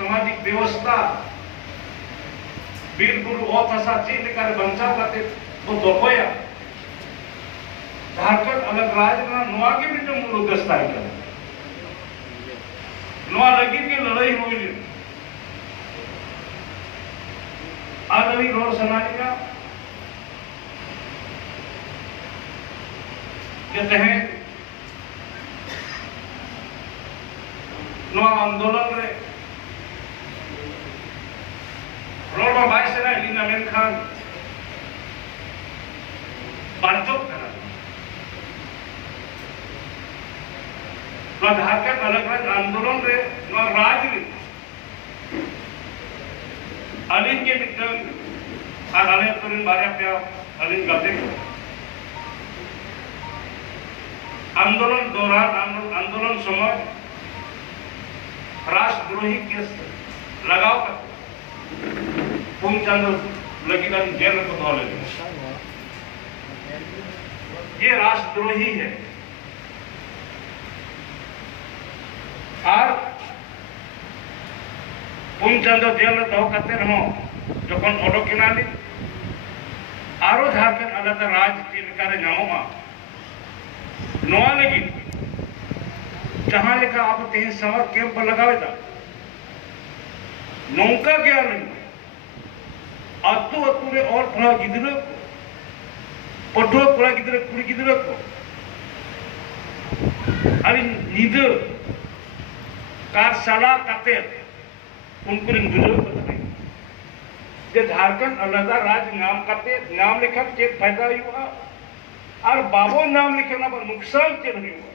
सामाजिक व्यवस्था बीर गुरु ओत हसा चीज लेकर बंचाव करते तो दोहोया झारखंड अलग राज्य ना नोआ के भी मूल उद्देश्य है नोआ लगी के लड़ाई हुई आज अभी रोड सनालिका कहते हैं नोआ आंदोलन रे रोड में बाइक से ना लीना मेन खान बांचोक करा नोआ झारखंड अलग अलग आंदोलन रे नोआ राज रे अलिन के मित्र आने तुरिन बारे पे अलिन गाते आंदोलन दौरान आंदोलन समय राष्ट्रद्रोही केस लगाव पूर्णचंद्र लगी जेल को धो ले ये राष्ट्रद्रोही है और पूर्णचंद्र जेल दो करते रहो जखन ओडोकिनाली आरो झारखंड अलग राज चिलकारे नामों नोआ लगी जहां लिखा आप तेज समर कैंप लगावे था नौका क्या नहीं अतु अतु रे और पढ़ा गिदरे पढ़ो पढ़ा गिदरे कुड़ी गिदरे को अभी नींद कार साला काते उनको रिंग बुझो जे झारखंड अलग राज्य नाम करते नाम लिखा चेक फायदा हुआ और बाबो नाम लिखना पर नुकसान चल रही हुआ